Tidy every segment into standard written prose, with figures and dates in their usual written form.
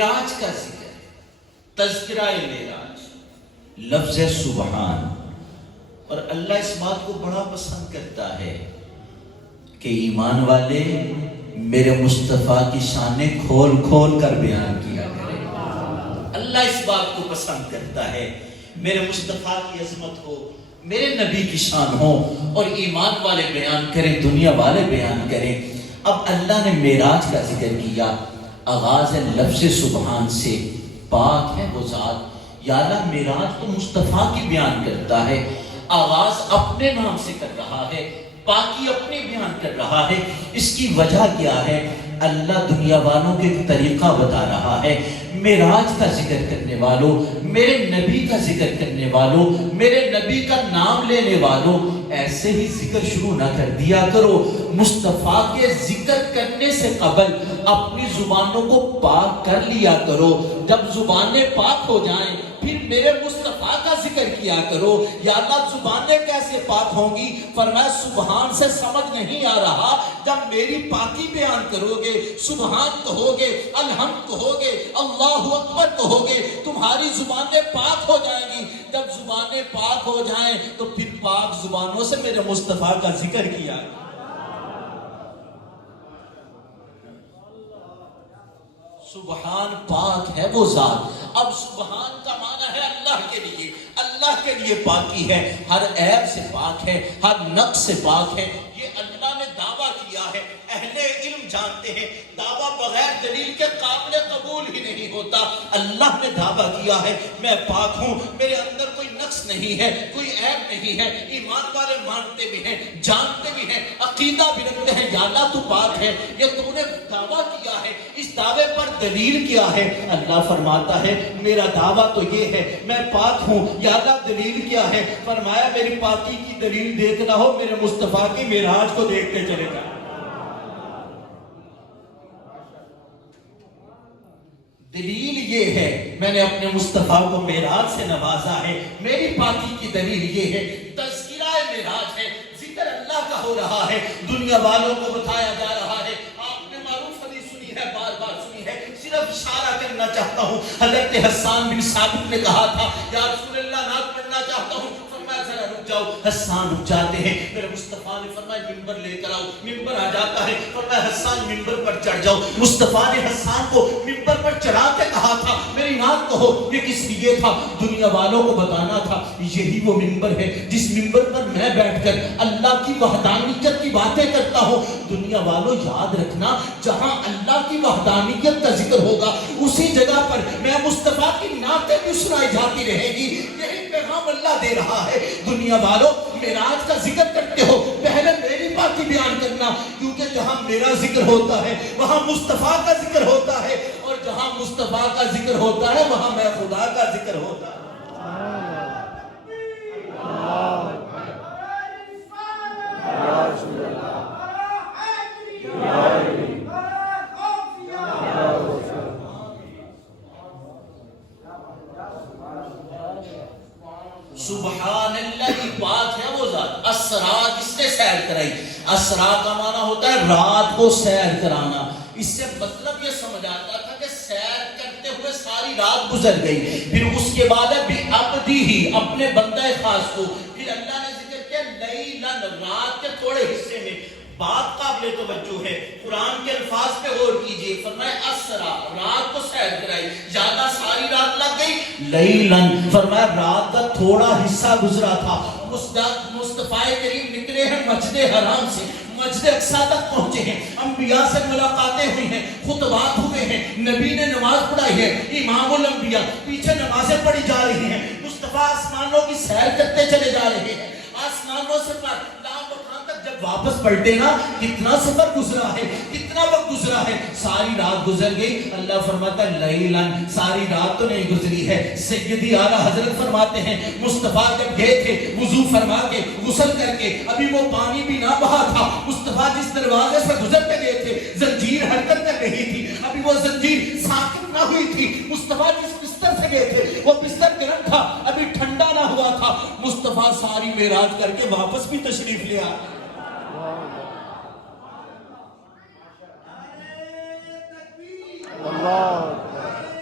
معراج کا ذکر ہے، تذکرہ معراج، لفظ سبحان. اور اللہ اس بات کو بڑا پسند کرتا ہے کہ ایمان والے میرے مصطفیٰ کی شانیں کھول کھول کر بیان کیا کریں. اللہ اس بات کو پسند کرتا ہے میرے مصطفیٰ کی عظمت ہو، میرے نبی کی شان ہو، اور ایمان والے بیان کریں، دنیا والے بیان کریں. اب اللہ نے معراج کا ذکر کیا. آغاز ہے لفظ سبحان سے، پاک ہے وہ ذات. یا اللہ معراج تو مصطفیٰ کی بیان کرتا ہے، آغاز اپنے نام سے کر رہا ہے، پاکی اپنے بیان کر رہا ہے. اس کی وجہ کیا ہے؟ اللہ دنیا والوں کے ایک طریقہ بتا رہا ہے. معراج کا ذکر کرنے والوں، میرے نبی کا ذکر کرنے والوں، میرے نبی کا نام لینے والوں، ایسے ہی ذکر شروع نہ کر دیا کرو. مصطفیٰ کے ذکر کرنے سے قبل اپنی زبانوں کو پاک کر لیا کرو. جب زبانیں پاک ہو جائیں پھر میرے مصطفیٰ کا ذکر کیا کرو. یا اللہ زبانیں کیسے پاک ہوں گی؟ فرمایا سبحان سے سمجھ نہیں آ رہا. جب میری پاکی بیان کرو گے، سبحان کہو گے، الحمد کہو گے، اللہ اکبر کہو گے، تمہاری زبانیں پاک ہو جائیں گی. جب زبانیں پاک ہو جائیں تو پھر پاک زبانوں سے میرے مصطفیٰ کا ذکر کیا. سبحان پاک ہے وہ ذات. اب سبحان کا معنی ہے اللہ کے لیے، اللہ کے لیے پاکی ہے، ہر عیب سے پاک ہے، ہر نقص سے پاک ہے. یہ اللہ نے دعویٰ کیا ہے، اہل علم جانتے ہیں دعویٰ بغیر دلیل کے قابل قبول ہی نہیں ہوتا. اللہ نے دعویٰ کیا ہے میں پاک ہوں، میرے اندر کوئی نقص نہیں ہے، کوئی عیب نہیں ہے. ایمان والے مانتے بھی ہیں، جانتے بھی ہیں، عقیدہ بھی رکھتے ہیں یا اللہ تو پاک ہے. یہ تو نے دعویٰ کیا ہے، اس دعوے پر دلیل کیا ہے؟ اللہ فرماتا ہے میرا دعویٰ تو یہ ہے میں پاک ہوں. یا اللہ دلیل کیا ہے؟ فرمایا میری پاکی کی دلیل دیکھنا ہو میرے مصطفیٰ کی معراج کو دیکھ کے چلے گا. دلیل یہ ہے میں نے اپنے مصطفیٰ کو معراج سے نوازا ہے. میری پاکی کی دلیل یہ ہے، تذکرہ معراج ہے، ذکر اللہ کا ہو رہا ہے، دنیا والوں کو بتایا جا رہا ہے. آپ نے معروف حدیث سنی ہے، بار بار سنی ہے، صرف اشارہ کرنا چاہتا ہوں. حضرت حسان بن ثابت نے کہا تھا یا رسول اللہ نعت پڑھنا چاہتا ہوں. فرمایا ذرا رک جاؤ. حسان رک جاتے ہیں. میرے مصطفیٰ نے فرمایا ممبر لے کر آؤ. ممبر آ جاتا ہے. فرمایا حسان ممبر پر چڑھ جاؤ. مصطفیٰ نے حسان کو ممبر پر چڑھا کے کہا تھا میری نعت کہو. یہ کس لیے تھا؟ دنیا والوں کو بتانا تھا یہی وہ ممبر ہے جس ممبر پر میں بیٹھ کر اللہ کی وحدانیت کی باتیں کرتا ہوں. دنیا والوں یاد رکھنا جہاں اللہ کی وحدانیت کا ذکر ہوگا اسی جگہ پر میں مصطفیٰ کی نعتیں بھی سنائی جاتی رہے گی. یہی پیغام اللہ دے رہا ہے. دنیا والوں معراج کا ذکر کرتے ہو پہلے میری پاکی بیان کرنا، کیونکہ جہاں میرا ذکر ہوتا ہے وہاں مصطفیٰ کا ذکر ہوتا ہے، اور جہاں مصطفیٰ کا ذکر ہوتا ہے وہاں میں خدا کا ذکر ہوتا ہے. سبحان اللہ پاک ہے وہ ذات. اسرا جس نے سیر کرائی، اسرا کا معنی ہوتا ہے رات کو سیر کرانا. اس سے مطلب یہ سمجھ آتا تھا کہ سیر کرتے ہوئے ساری رات گزر گئی. پھر اس کے بعد بعبدہ اپنے بندہ خاص کو. پھر اللہ نے ذکر کیا لیلاً رات کے تھوڑے حصے میں. بات قابل توجہ ہے، قرآن کے الفاظ پہ غور کیجئے. فرمایا اسرا رات کو سیر کرائی، زیادہ ساری رات لگ گئی. لیلاً فرمایا رات کا تھوڑا حصہ گزرا تھا. مصطفیٰ کریم نکلے ہیں مسجد حرام سے، مسجد اقصیٰ تک پہنچے ہیں، انبیاء سے ملاقاتیں ہوئی ہیں، خطبات ہوئے ہیں، نبی نے نماز پڑھائی ہے، امام الانبیاء پیچھے نمازیں پڑھی جا رہی ہیں. مصطفیٰ آسمانوں کی سیر کرتے چلے جا رہے ہیں. آسمانوں سے پر جب واپس پلٹے نا کتنا سفر گزرا ہے، کتنا وقت گزرا ہے. ساری رات گزر گئی. اللہ فرماتا ہے لیلاً ساری رات تو نہیں گزری ہے. سیدی اعلیٰ حضرت فرماتے ہیں مصطفیٰ جب گئے تھے وضو فرما کے غسل کر کے، ابھی وہ پانی بھی نہ بہا تھا. مصطفیٰ جس دروازے سے گزر کے گئے تھے زنجیر حرکت کر رہی تھی، ابھی وہ زنجیر ساکت نہ ہوئی تھی. مصطفیٰ جس بستر سے گئے تھے وہ بستر گرم تھا، ابھی ٹھنڈا نہ ہوا تھا. مصطفیٰ ساری معراج کر کے واپس بھی تشریف لے آئے. اللہ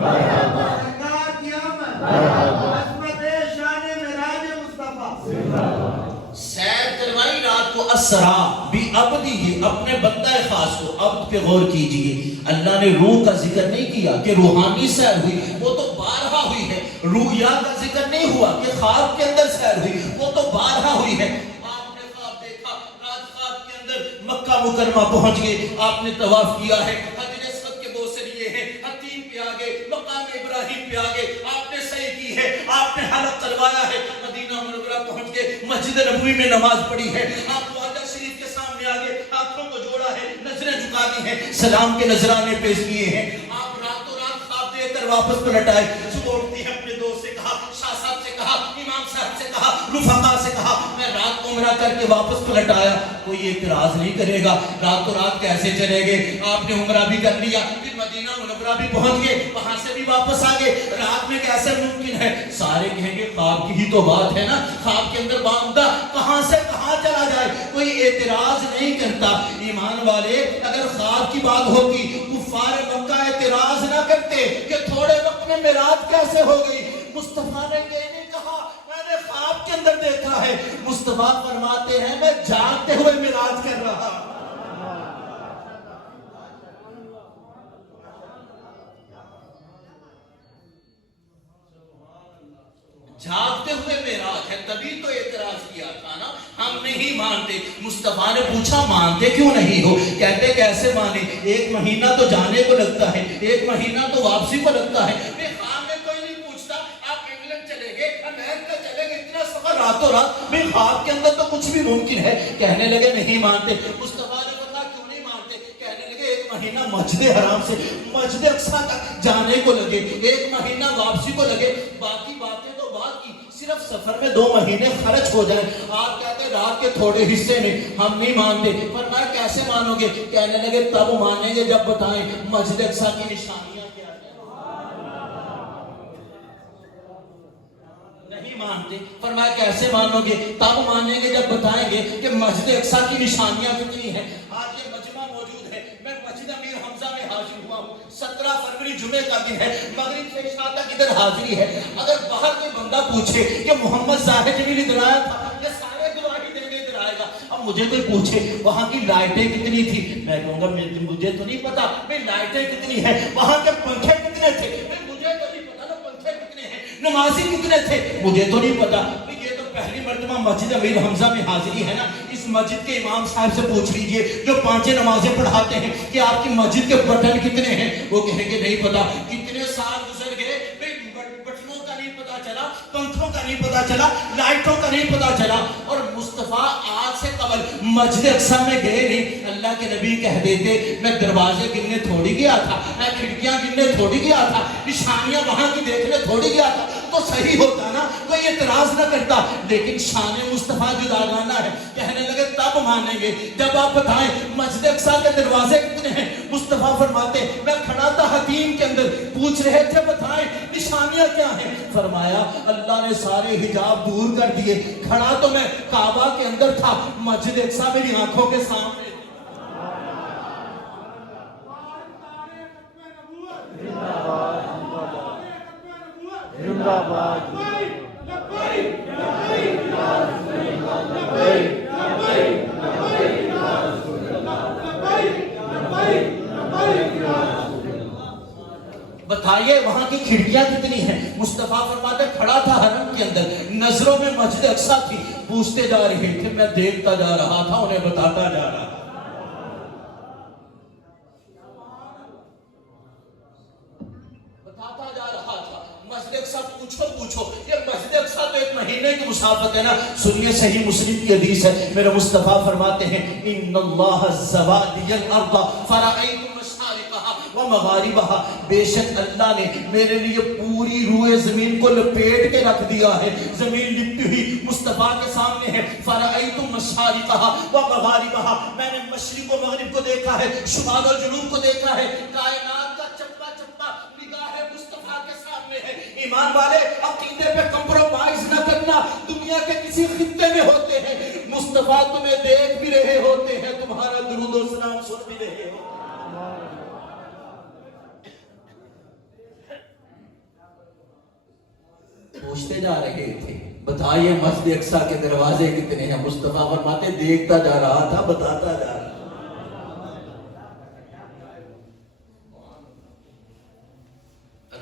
زکات یمن عظمت شان معراج مصطفیٰ سیر کروائی رات کو اسرا بھی عبدی ہی اپنے بندہ خاص کو عبد پہ غور کیجئے اللہ نے روح کا ذکر نہیں کیا کہ روحانی سیر ہوئی وہ تو بارہا ہوئی ہے رویا کا ذکر نہیں ہوا کہ خواب کے اندر سیر ہوئی وہ تو بارہا ہوئی ہے آپ نے خواب دیکھا رات خواب کے اندر مکہ مکرمہ پہنچ گئے آپ نے طواف کیا ہے حجر اسود کے بوسے لیے ہیں حتیم پہ آگئے مقام ابراہیم پہ آگئے آپ نے سعی کی ہے آپ نے حلق کروایا ہے مدینہ منورہ پہنچ گئے مسجد نبوی میں نماز پڑھی ہے آپ وعدہ شریف کے سامنے آگے ہاتھوں کو جوڑا ہے نظریں جھکا دی ہیں سلام کے نذرانے پیش کیے ہیں آپ راتوں رات خواب دے کر واپس پلٹ آئے صبح اٹھتی ہے اپنے دوست سے کہا شاہ صاحب سے کہا امام صاحب سے کہا رفقا سے کہا میں رات کو عمرہ کر کے واپس پلٹ آیا کوئی اعتراض نہیں کرے گا راتوں رات کیسے چلے گئے آپ نے عمرہ بھی کر لیا پھر مدینہ منورہ بھی پہنچ گئے وہاں سے بھی واپس آ گئے رات میں کیسے ممکن ہے سارے کہیں گے خواب کی ہی تو بات ہے نا خواب کے اندر بندہ کہاں سے کہاں چلا جائے کوئی اعتراض نہیں کرتا ایمان والے اگر خواب کی بات ہوتی کفار مکہ اعتراض نہ کرتے کہ تھوڑے وقت میں معراج کیسے ہو گئی مصطفیٰ نے یہ نہیں کہا میں نے خواب کے اندر دیکھا ہے مصطفیٰ فرماتے ہیں میں جاگتے ہوئے معراج کر رہا جاگتے ہوئے معراج ہے تبھی تو اعتراض کیا تھا نا ہم نہیں مانتے مصطفیٰ نے پوچھا مانتے کیوں نہیں ہو کہتے کیسے مانے ایک مہینہ تو جانے کو لگتا ہے ایک مہینہ تو واپسی کو لگتا ہے خواب میں کوئی نہیں پوچھتا آپ انگلینڈ چلے گئے امریکہ چلے گئے اتنا سفر راتوں رات میں خواب کے اندر تو کچھ بھی ممکن ہے کہنے لگے نہیں مانتے مصطفیٰ نے بتا کیوں نہیں مانتے کہنے لگے ایک مہینہ مسجد حرام سے مسجد اقصیٰ تک جانے کو لگے ایک مہینہ واپسی کو لگے باقی باتیں تو بات کی صرف سفر میں 2 مہینے خرچ ہو جائیں آپ کہتے ہیں رات کے تھوڑے حصے میں ہم نہیں مانتے پر میں کیسے مانو گے کہنے لگے تب مانیں گے جب بتائیں مسجد اقصیٰ کی نشانیاں کیا ہیں نہیں مانتے فرمایا کیسے مانو گے تب مانیں گے جب بتائیں گے کہ مسجد اقصیٰ کی نشانیاں کتنی ہیں آج یہ مجمع موجود ہے میں مسجد امیر حمزہ میں حاضر ہوا ہوں 17 فروری جمعے کا دن ہے مغرب سے عشاء تک ادھر حاضری ہے اگر باہر کوئی بندہ پوچھے کہ محمد ظاہر جمیل ادھر آیا تھا یہ سارے گواہی دیں گے ادھر آئے گا اب مجھے کوئی پوچھے وہاں کی لائٹیں کتنی تھی میں کہوں گا مجھے تو نہیں پتا میں لائٹیں کتنی ہیں وہاں کے پنکھے کتنے تھے مجھے تو نہیں پتا نا پنکھے کتنے ہیں نمازی کتنے تھے مجھے تو نہیں پتا یہ تو پہلی مرتبہ مسجد امیر حمزہ میں حاضری ہے نا اس مسجد کے امام صاحب سے پوچھ لیجئے جو 5 نمازیں پڑھاتے ہیں کہ آپ کی مسجد کے بٹن کتنے ہیں وہ کہیں گے نہیں پتا کتنے سال گزر گئے بٹنوں کا نہیں پتا چلا پنکھوں کا نہیں پتا چلا لائٹوں کا نہیں پتا چلا اور مصطفیٰ آج سے قبل مسجد اقصیٰ میں گئے نہیں اللہ کے نبی کہہ دیتے میں دروازے گننے تھوڑی گیا تھا میں کھڑکیاں گننے تھوڑی گیا تھا نشانیاں وہاں کی دیکھنے تھوڑی گیا تھا تو صحیح ہوتا نا کوئی اعتراض نہ کرتا لیکن شان مصطفیٰ جداگانہ ہے کہنے لگے تب مانیں گے جب آپ بتائیں مسجد اقصیٰ کے دروازے کتنے ہیں مصطفیٰ فرماتے میں کھڑا تھا حتیم کے اندر پوچھ رہے تھے بتائیں نشانیاں کیا ہیں فرمایا اللہ نے سارے حجاب دور کر دیے کھڑا تو میں کعبہ کے اندر تھا مسجد اقصیٰ میری آنکھوں کے سامنے بتائیے وہاں کی کھڑکیاں کتنی ہیں مصطفیٰ فرماتے کھڑا تھا حرم کے اندر نظروں میں مسجد اقصیٰ تھی پوچھتے جا رہے تھے میں دیکھتا جا رہا تھا انہیں بتاتا جا رہا تھا مسجد اقصیٰ پوچھو یہ مسجد اقصیٰ تو 1 مہینے کی مسافت ہے نا سنیے صحیح مسلم کی حدیث ہے میرے مصطفیٰ فرماتے ہیں ان اللہ الزوادی الارض فرأیت مغاربہ بے شک اللہ نے میرے لیے پوری روئے زمین کو لپیٹ کے رکھ دیا ہے زمین لپٹی ہوئی مصطفیٰ کے سامنے ہے فرأیت مشارقہ و مغاربہ میں نے مشرق و مغرب کو دیکھا ہے شمال و جنوب کو دیکھا ہے کائنات کا چپا چپا نگاہ مصطفیٰ کے سامنے ہے ایمان والے عقیدے پہ کمپرومائز نہ کرنا دنیا کے کسی خطے میں ہوتے ہیں مصطفیٰ تمہیں دیکھ بھی رہے ہوتے ہیں تمہارا درود و سلام سن بھی رہے ہوتے ہیں پوچھتے جا رہے تھے بتائیے مسجد اقصی کے دروازے کتنے ہیں؟ مصطفیٰ فرماتے دیکھتا جا رہا تھا، بتاتا جا رہا تھا۔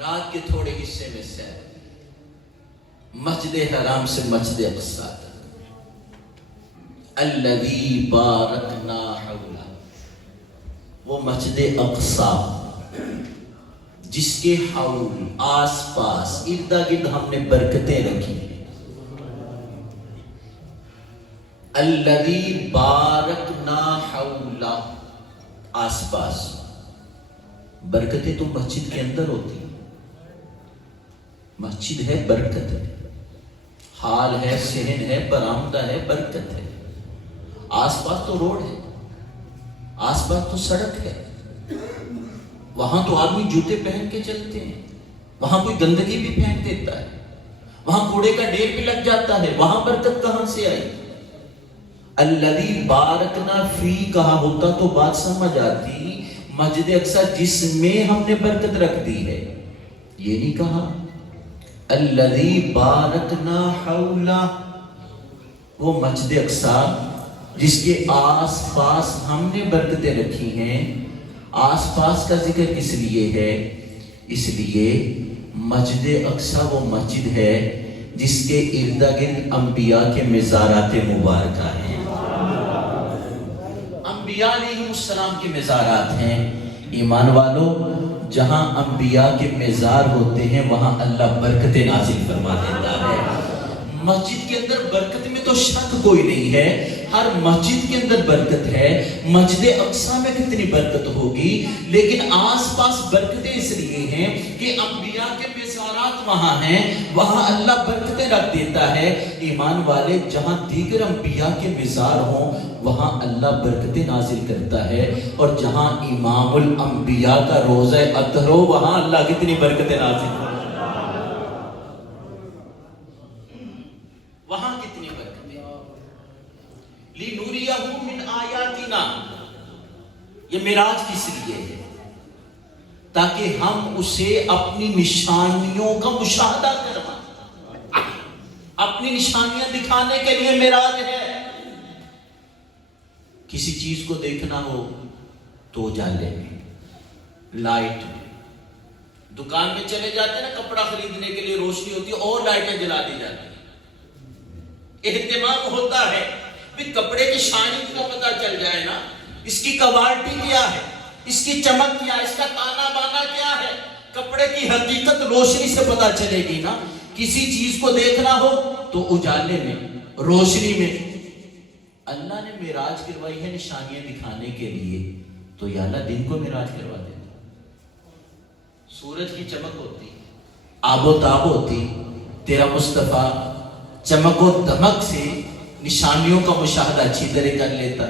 رات کے تھوڑے حصے میں سے مسجد حرام سے مسجد اقصی تک، الذی بارکنا حولہ، وہ مسجد اقصی جس کے حول آس پاس ارد گرد ہم نے برکتیں رکھی ہیں۔ الذی بارکنا حولہ، آس پاس برکتیں تو مسجد کے اندر ہوتی ہیں۔ مسجد ہے، برکت ہے، حال ہے، صحن ہے، برآمدہ ہے، برکت ہے۔ آس پاس تو روڈ ہے، آس پاس تو سڑک ہے، وہاں تو آدمی جوتے پہن کے چلتے ہیں، وہاں کوئی گندگی بھی پھینک دیتا ہے، وہاں کوڑے کا ڈھیر بھی لگ جاتا ہے، وہاں برکت کہاں سے آئی؟ الذی بارکنا فی کہا ہوتا تو بات سمجھ آتی، مسجد اقصی جس میں ہم نے برکت رکھ دی ہے، یہ نہیں کہا الذی بارکنا حولہ، وہ مسجد اقصی جس کے آس پاس ہم نے برکتیں رکھی ہیں۔ آس پاس کا ذکر اس لیے ہے، اس لیے مسجد اقصی وہ مسجد ہے جس کے ارد گرد انبیاء کے مزارات مبارکہ ہیں، انبیاء علیہ السلام کے مزارات ہیں۔ ایمان والو، جہاں انبیاء کے مزار ہوتے ہیں وہاں اللہ برکتیں نازل فرما دیتا ہے۔ مسجد کے اندر برکت میں تو شک کوئی نہیں ہے، ہر مسجد کے اندر برکت ہے۔ مسجد اقصی میں کتنی برکت ہوگی، لیکن آس پاس برکتیں اس لیے ہیں کہ انبیاء کے مزارات وہاں ہیں، وہاں اللہ برکتیں رکھ دیتا ہے۔ ایمان والے، جہاں دیگر انبیاء کے مزار ہوں وہاں اللہ برکتیں نازل کرتا ہے، اور جہاں امام الانبیاء کا روضہ اطہر ہو وہاں اللہ کتنی برکتیں نازل کرتا ہے، وہاں کتنی برکتیں۔ لِنُرِيَهُ مِنْ آیَاتِنَا، یہ معراج کس لیے ہے؟ تاکہ ہم اسے اپنی نشانیوں کا مشاہدہ کروائیں، اپنی نشانیاں دکھانے کے لیے معراج ہے۔ کسی چیز کو دیکھنا ہو تو اجالے میں، لائٹ میں، دکان میں چلے جاتے ہیں نا کپڑا خریدنے کے لیے، روشنی ہوتی ہے اور لائٹیں جلا دی جاتی ہیں، اہتمام ہوتا ہے بھی کپڑے کی شائننگ کا پتہ چل جائے نا، اس کی کوالٹی کیا ہے، اس کی چمک کیا ہے، اس کا تانا بانا کیا ہے، کپڑے کی حقیقت روشنی سے پتہ چلے گی نا۔ کسی چیز کو دیکھنا ہو تو اجالے میں، روشنی میں۔ اللہ نے معراج کروائی ہے نشانیاں دکھانے کے لیے، تو یا اللہ دن کو معراج کروا دیتا، سورج کی چمک ہوتی، آب و تاب ہوتی، تیرا مصطفیٰ چمک و دمک سے نشانیوں کا مشاہدہ اچھی طرح کر لیتا۔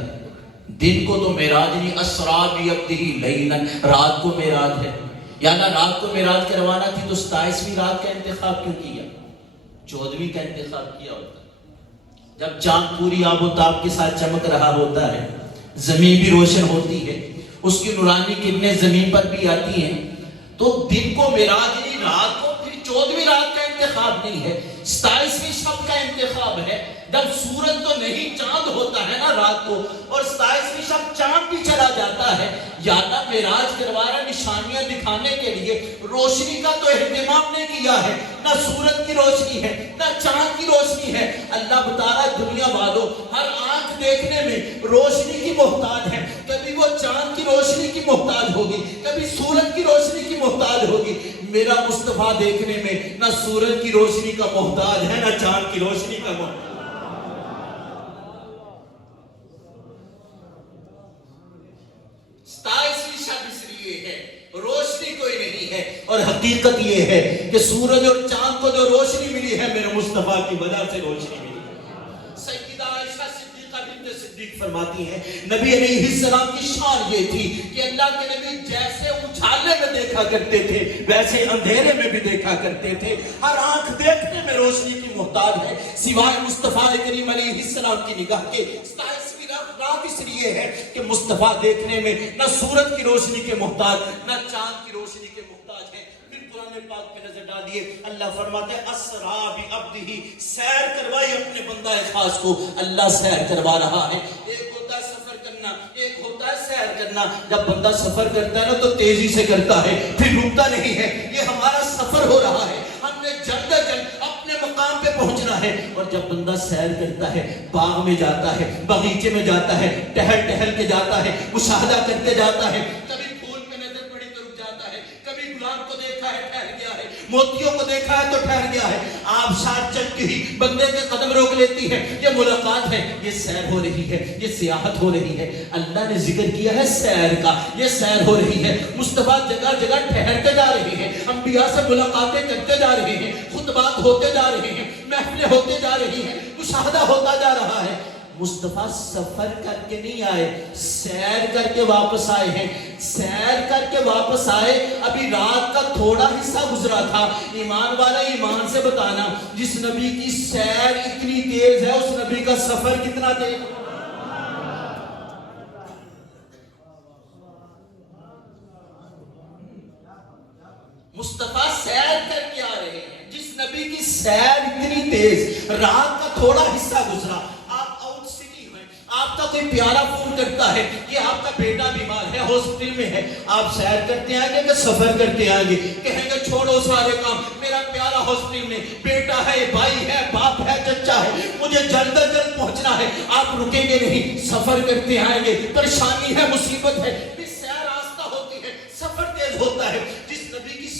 دن کو تو معراج نہیں، اسرا بعبدہ لیلا، رات کو معراج ہے۔ یا اللہ رات کو معراج کروانا تھی تو 27ویں رات کا انتخاب کیوں کیا، 14ویں کا انتخاب کیا ہوتا؟ جب چاند پوری آب و تاب کے ساتھ چمک رہا ہوتا ہے، زمین بھی روشن ہوتی ہے، اس کی نورانی کرنیں زمین پر بھی آتی ہیں، تو دن کو معراج نہیں، رات کو پھر 14ویں رات کا انتخاب نہیں ہے، 27ویں شب کا انتخاب ہے۔ جب سورج تو نہیں چاند ہوتا ہے نا رات کو، اور 27ویں شب چاند بھی چلا جاتا ہے، یا اللہ معراج کروا رہا نشانیاں دکھانے کے لیے۔ روشنی کا تو اہتمام نہیں کیا ہے، نہ سورج کی روشنی ہے نہ چاند کی روشنی ہے۔ اللہ بتا رہا ہے دنیا والوں، ہر آنکھ دیکھنے میں روشنی کی محتاج ہے، کبھی وہ چاند کی روشنی کی محتاج ہوگی، کبھی سورج کی روشنی کی محتاج ہوگی۔ میرا مصطفیٰ دیکھنے میں نہ سورج کی روشنی کا محتاج ہے نہ چاند کی روشنی کا محتاج۔ 27ویں شب اس لیے ہے، روشنی کوئی نہیں ہے، اور حقیقت یہ ہے کہ سورج اور چاند کو جو روشنی ملی ہے میرے مصطفیٰ کی وجہ سے روشنی ملی۔ سیدہ عائشہ صدیقہ بنت صدیق فرماتی ہیں نبی علیہ السلام کی شان یہ تھی کہ اللہ کے نبی جیسے اجالے میں دیکھا کرتے تھے ویسے اندھیرے میں بھی دیکھا کرتے تھے۔ ہر آنکھ دیکھنے میں روشنی کی محتاج ہے سوائے مصطفیٰ کریم علیہ السلام کی نگاہ کے۔ 27ویں رات اس لیے ہے کہ مصطفیٰ دیکھنے میں نہ سورج کی روشنی کے محتاج نہ چاند کی روشنی کے محتاج ہے۔ پھر قرآن پاک پہ نظر ڈالیے، اللہ فرماتے ہیں اسرا بعبدہ، سیر کروائی اپنے بندہ خاص کو، اللہ سیر کروا رہا ہے۔ ایک ہوتا ہے سفر کرنا، ایک ہوتا ہے سیر کرنا۔ جب بندہ سفر کرتا ہے نا تو تیزی سے کرتا ہے، پھر رکتا نہیں ہے، یہ ہمارا سفر ہو رہا ہے، ہم نے جلد از جلد اپنے مقام پہ پہنچنا ہے۔ اور جب بندہ سیر کرتا ہے، باغ میں جاتا ہے، باغیچے میں جاتا ہے، ٹہل ٹہل کے جاتا ہے، مشاہدہ کرتے جاتا ہے، کبھی پھول پہ نظر پڑی تو رک جاتا ہے، کبھی گلاب کو دیکھا ہے ٹھہر گیا ہے، موتیوں کو دیکھا ہے تو ٹھہر گیا ہے، آبشار چل کے ہی بندے کے قدم روک لیتی ہے۔ یہ ملاقات ہے، یہ سیر ہو رہی ہے، یہ سیاحت ہو رہی ہے۔ اللہ نے ذکر کیا ہے سیر کا، یہ سیر ہو رہی ہے۔ مصطفیٰ جگہ جگہ ٹھہرتے جا رہے ہیں، انبیاء سے ملاقاتیں کرتے جا رہے ہیں، خطبات ہوتے جا رہے ہیں، محفلیں ہوتے جا رہی ہیں، مشاہدہ ہوتا جا رہا ہے۔ مصطفیٰ سفر کر کے نہیں آئے، سیر کر کے واپس آئے ہیں، سیر کر کے واپس آئے۔ ابھی رات کا تھوڑا حصہ گزرا تھا۔ ایمان والا ایمان سے بتانا، جس نبی کی سیر اتنی تیز ہے اس نبی کا سفر کتنا تیز؟ مصطفیٰ سیر کر کے آ رہے ہیں، جس نبی کی سیر اتنی تیز، رات کا تھوڑا حصہ گزرا، آپ آؤٹ سٹی میں، آپ کا کوئی پیارا فون کرتا ہے کہ آپ کا بیٹا بیمار ہے، ہاسپٹل میں ہے، آپ سیر کرتے آئیں گے کہ سفر کرتے آئیں گے؟ کہیں گے چھوڑو سارے کام، میرا پیارا ہاسپٹل میں بیٹا ہے، بھائی ہے، باپ ہے، چچا ہے، مجھے جلد از جلد پہنچنا ہے۔ آپ رکیں گے نہیں، سفر کرتے آئیں گے۔ پریشانی ہے، مصیبت ہے، سیر راستہ ہوتی ہے، سفر تیز ہوتا ہے۔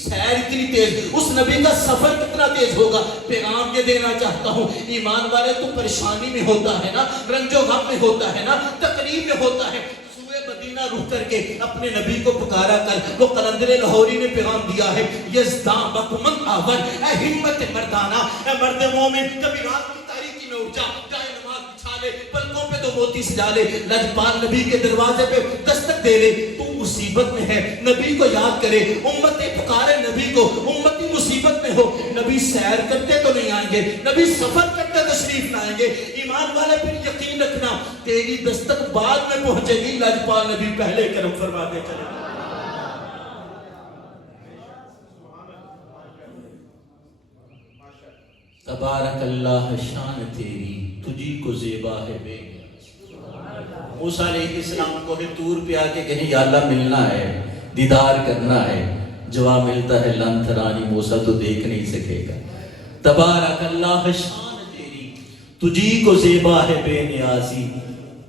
سیر اتنی تیز، اس نبی کا سفر کتنا تیز ہوگا؟ پیغام یہ دینا چاہتا ہوں، ایمان والے تو پریشانی میں ہوتا ہے نا، رنج و غم میں ہوتا ہے نا، تکلیف میں ہوتا ہے، سوئے مدینہ رک کر کے اپنے نبی کو پکارا کر وہ قلندر لاہوری نے پیغام دیا ہے، یزداں بکمن آور، اے ہمت مردانہ، اے مرد مومن، کبھی رات کی تاریکی میں اٹھ جا، جائے نماز بچھا لے، پلکوں پہ تو موتی سجا لے، لجپال نبی کے دروازے پہ دستک دے لے۔ تو مصیبت میں ہے، نبی کو یاد کرے، امتی پکارے نبی کو، امتی مصیبت میں ہو، نبی سیر کرتے تو نہیں آئیں گے، نبی سفر کرتے تشریف نہ آئیں گے۔ ایمان والے پھر یقین رکھنا، تیری دستک بعد میں پہنچے گی، لجپال نبی پہلے کرم فرماتے چلے۔ تبارک اللہ، شان تیری تجھی کو زیبا ہے بے نیاز۔ موسیٰ علیہ السلام کو طور پہ آ کے کہیں یا اللہ ملنا ہے، دیدار کرنا ہے، جواب ملتا ہے لن ترانی، موسیٰ تو دیکھ نہیں سکے گا۔ تبارک اللہ، شان تیری تجھی کو زیبا ہے بے نیازی،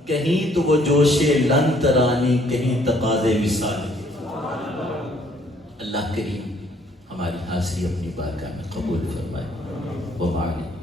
کہیں تو وہ جوش لن ترانی، کہیں تقاضے وصال۔ اللہ کریم ہماری حاضری اپنی بارگاہ میں قبول فرمائے۔ وہ معنی